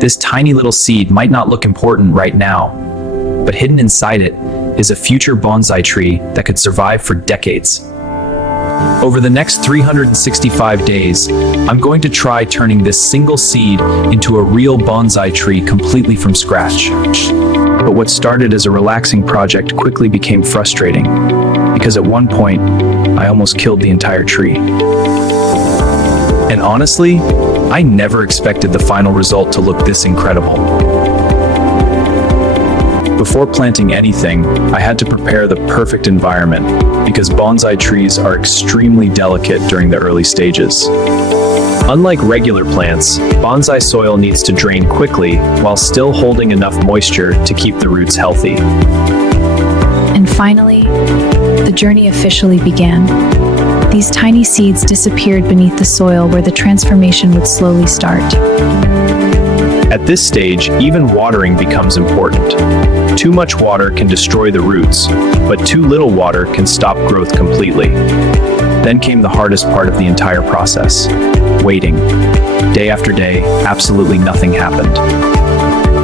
This tiny little seed might not look important right now, but hidden inside it is a future bonsai tree that could survive for decades. Over the next 365 days, I'm going to try turning this single seed into a real bonsai tree completely from scratch. But what started as a relaxing project quickly became frustrating, because at one point, I almost killed the entire tree. And honestly, I never expected the final result to look this incredible. Before planting anything, I had to prepare the perfect environment, because bonsai trees are extremely delicate during the early stages. Unlike regular plants, bonsai soil needs to drain quickly while still holding enough moisture to keep the roots healthy. And finally, the journey officially began. These tiny seeds disappeared beneath the soil where the transformation would slowly start. At this stage, even watering becomes important. Too much water can destroy the roots, but too little water can stop growth completely. Then came the hardest part of the entire process: waiting. Day after day, absolutely nothing happened.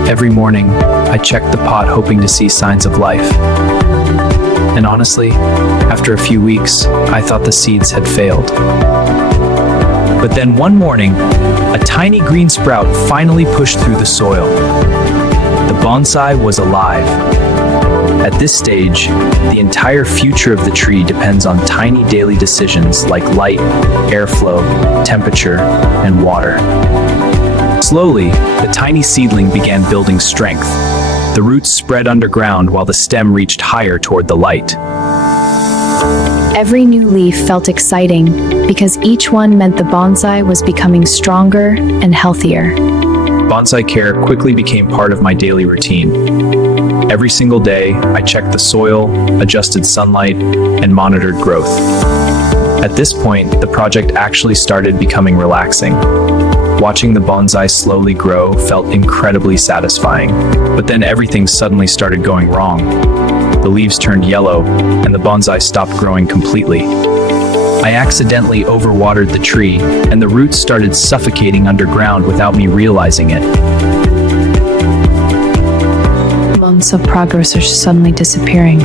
Every morning, I checked the pot hoping to see signs of life. And honestly, after a few weeks, I thought the seeds had failed. But then one morning, a tiny green sprout finally pushed through the soil. The bonsai was alive. At this stage, the entire future of the tree depends on tiny daily decisions like light, airflow, temperature, and water. Slowly, the tiny seedling began building strength. The roots spread underground while the stem reached higher toward the light. Every new leaf felt exciting because each one meant the bonsai was becoming stronger and healthier. Bonsai care quickly became part of my daily routine. Every single day, I checked the soil, adjusted sunlight, and monitored growth. At this point, the project actually started becoming relaxing. Watching the bonsai slowly grow felt incredibly satisfying, but then everything suddenly started going wrong. The leaves turned yellow, and the bonsai stopped growing completely. I accidentally overwatered the tree, and the roots started suffocating underground without me realizing it. Months of progress are suddenly disappearing.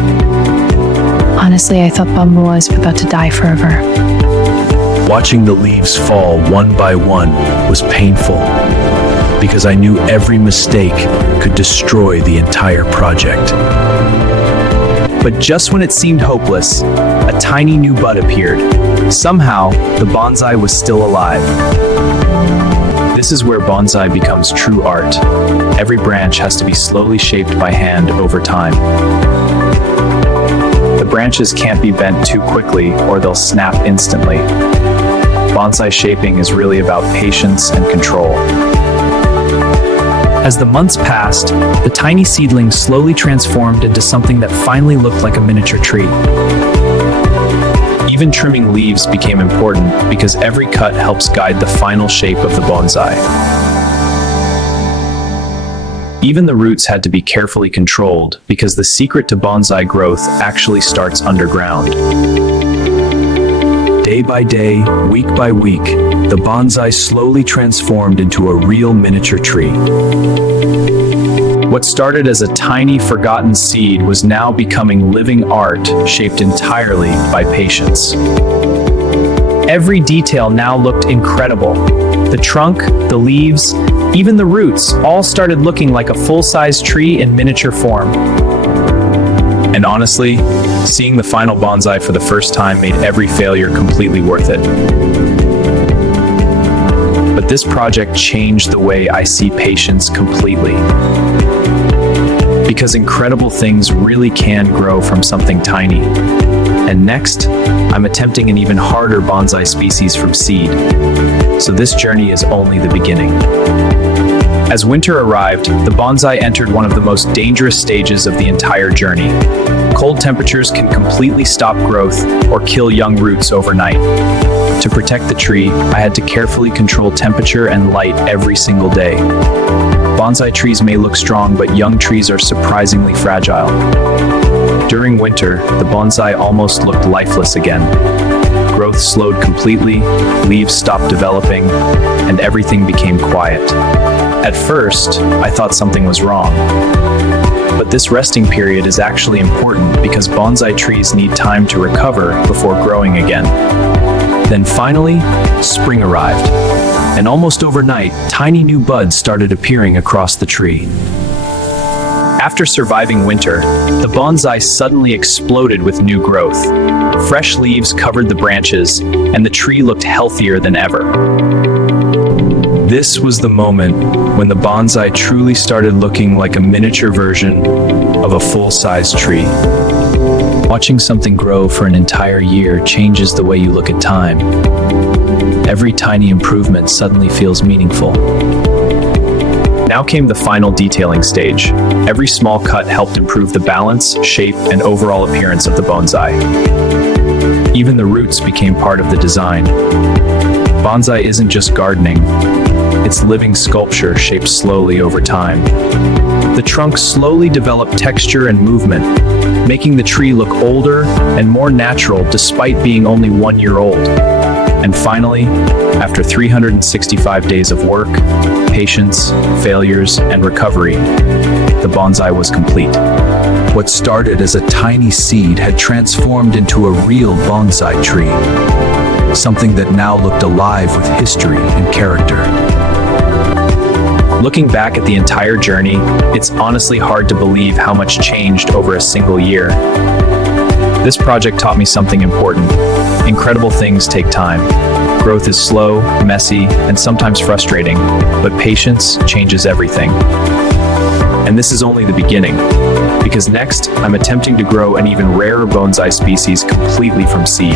Honestly, I thought bamboo was about to die forever. Watching the leaves fall one by one was painful, because I knew every mistake could destroy the entire project. But just when it seemed hopeless, a tiny new bud appeared. Somehow, the bonsai was still alive. This is where bonsai becomes true art. Every branch has to be slowly shaped by hand over time. The branches can't be bent too quickly or they'll snap instantly. Bonsai shaping is really about patience and control. As the months passed, the tiny seedling slowly transformed into something that finally looked like a miniature tree. Even trimming leaves became important because every cut helps guide the final shape of the bonsai. Even the roots had to be carefully controlled because the secret to bonsai growth actually starts underground. Day by day, week by week, the bonsai slowly transformed into a real miniature tree. What started as a tiny, forgotten seed was now becoming living art shaped entirely by patience. Every detail now looked incredible. The trunk, the leaves, even the roots all started looking like a full-size tree in miniature form. And honestly, seeing the final bonsai for the first time made every failure completely worth it. But this project changed the way I see patience completely. Because incredible things really can grow from something tiny. And next, I'm attempting an even harder bonsai species from seed. So this journey is only the beginning. As winter arrived, the bonsai entered one of the most dangerous stages of the entire journey. Cold temperatures can completely stop growth or kill young roots overnight. To protect the tree, I had to carefully control temperature and light every single day. Bonsai trees may look strong, but young trees are surprisingly fragile. During winter, the bonsai almost looked lifeless again. Growth slowed completely, leaves stopped developing, and everything became quiet. At first, I thought something was wrong. But this resting period is actually important because bonsai trees need time to recover before growing again. Then finally, spring arrived. And almost overnight, tiny new buds started appearing across the tree. After surviving winter, the bonsai suddenly exploded with new growth. Fresh leaves covered the branches, and the tree looked healthier than ever. This was the moment when the bonsai truly started looking like a miniature version of a full-size tree. Watching something grow for an entire year changes the way you look at time. Every tiny improvement suddenly feels meaningful. Now came the final detailing stage. Every small cut helped improve the balance, shape, and overall appearance of the bonsai. Even the roots became part of the design. Bonsai isn't just gardening, it's living sculpture shaped slowly over time. The trunk slowly developed texture and movement, making the tree look older and more natural despite being only 1 year old. And finally, after 365 days of work, patience, failures, and recovery, the bonsai was complete. What started as a tiny seed had transformed into a real bonsai tree, something that now looked alive with history and character. Looking back at the entire journey, it's honestly hard to believe how much changed over a single year. This project taught me something important. Incredible things take time. Growth is slow, messy, and sometimes frustrating, but patience changes everything. And this is only the beginning, because next, I'm attempting to grow an even rarer bonsai species completely from seed.